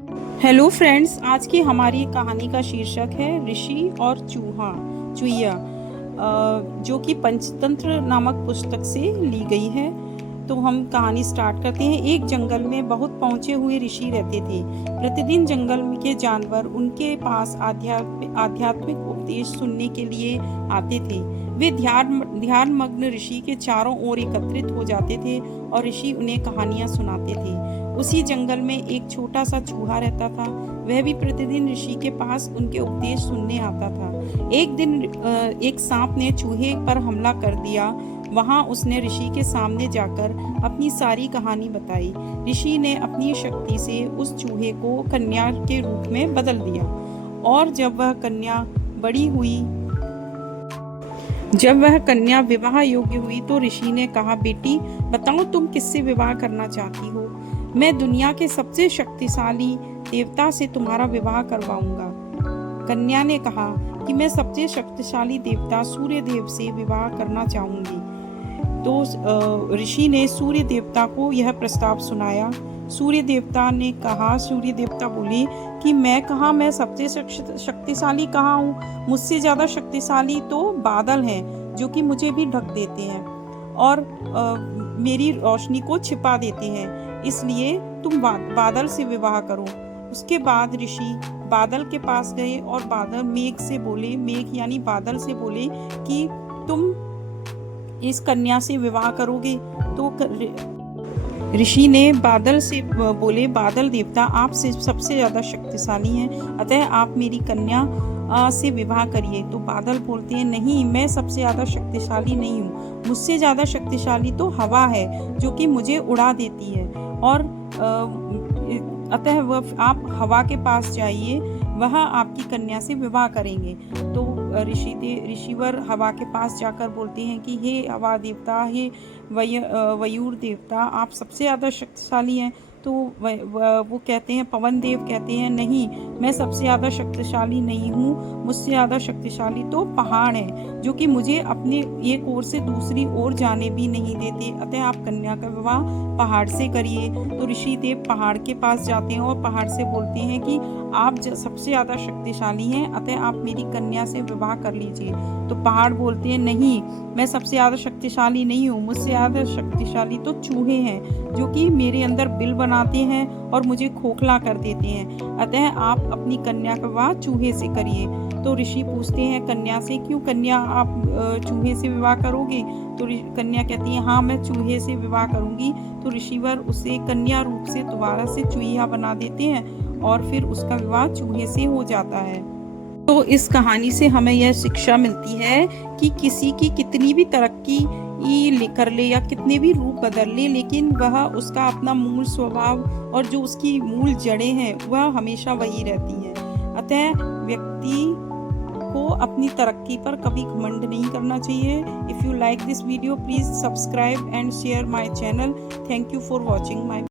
Hello friends, आज की हमारी कहानी का शीर्षक है ऋषि और चूहिया, जो कि पंचतंत्र नामक पुस्तक से ली गई है। तो हम कहानी स्टार्ट करते हैं। एक जंगल में बहुत पहुंचे हुए ऋषि रहते थे। प्रतिदिन जंगल के जानवर उनके पास आध्यात्मिक उपदेश सुनने के लिए आते थे। वे ध्यान मग्न ऋषि के चारों ओर एकत्रित हो जाते थे और ऋषि उन्हें कहानियां सुनाते थे। उसी जंगल में एक छोटा सा चूहा रहता था। वह भी प्रतिदिन ऋषि के पास उनके उपदेश सुनने आता था। एक दिन एक सांप ने चूहे पर हमला कर दिया। वहां उसने ऋषि के सामने जाकर अपनी सारी कहानी बताई। ऋषि ने अपनी शक्ति से उस चूहे को कन्या के रूप में बदल दिया और जब वह कन्या विवाह योग्य हुई तो ऋषि ने कहा, बेटी बताओ, तुम किससे विवाह करना चाहती हो? मैं दुनिया के सबसे शक्तिशाली देवता से तुम्हारा विवाह करवाऊंगा। कन्या ने कहा कि मैं सबसे शक्तिशाली देवता सूर्य देव से विवाह करना चाहूंगी। तो ऋषि ने सूर्य देवता को यह प्रस्ताव सुनाया। सूर्य देवता बोले कि मैं सबसे शक्तिशाली कहाँ हूँ? मुझसे ज्यादा शक्तिशाली तो बादल हैं, जो कि मुझे भी ढक देते हैं और मेरी रोशनी को छिपा देते हैं। इसलिए तुम बादल से विवाह करो। उसके बाद ऋषि बादल के पास गए और मेघ यानी बादल से बोले कि तुम इस कन्या से विवाह करोगे? तो ऋषि ने बादल से बोले, बादल देवता, आप सबसे ज्यादा शक्तिशाली हैं, अतः आप मेरी कन्या से विवाह करिए। तो बादल बोलते हैं, नहीं, मैं सबसे ज्यादा शक्तिशाली नहीं हूँ। मुझसे ज्यादा शक्तिशाली तो हवा है, जो कि मुझे उड़ा देती है, और अतः आप हवा के पास जाइए, वह आपकी कन्या से विवाह करेंगे। तो ऋषिवर हवा के पास जाकर बोलते हैं कि हे हवा देवता, हे वयूर देवता, आप सबसे ज़्यादा शक्तिशाली हैं। तो वो कहते हैं, पवन देव कहते हैं, नहीं, मैं सबसे ज़्यादा शक्तिशाली नहीं हूँ। मुझसे ज़्यादा शक्तिशाली तो पहाड़ हैं, जो कि मुझे अपने एक ओर से दूसरी ओर जाने भी नहीं देते। अतः आप कन्या का विवाह पहाड़ से करिए। तो ऋषि देव पहाड़ के पास जाते हैं और पहाड़ से बोलते हैं कि आप सबसे ज़्यादा शक्तिशाली हैं, अतः आप मेरी कन्या से विवाह कर लीजिए। तो पहाड़ बोलते हैं, नहीं, मैं सबसे ज़्यादा शक्तिशाली नहीं हूँ। मुझसे ज़्यादा शक्तिशाली तो चूहे हैं, जो कि मेरे अंदर बिल बनाते हैं और मुझे खोखला कर देते हैं। अतः आप अपनी कन्या का विवाह चूहे से करिए। तो ऋषि पूछते हैं कन्या से, क्यों कन्या, आप चूहे से विवाह करोगे? तो कन्या कहती है, हाँ, मैं चूहे से विवाह करूंगी। तो ऋषिवर उसे कन्या रूप से दोबारा से चूहिया बना देते हैं और फिर उसका विवाह चूहे से हो जाता है। तो इस कहानी से हमें यह शिक्षा मिलती है कि किसी की कितनी भी तरक्की कर ले या कितने भी रूप बदल ले, लेकिन वह उसका अपना मूल स्वभाव और जो उसकी मूल जड़ें हैं वह हमेशा वही रहती हैं। अतः व्यक्ति को अपनी तरक्की पर कभी घमंड नहीं करना चाहिए। If you like this video, please subscribe and share my channel. Thank you for watching my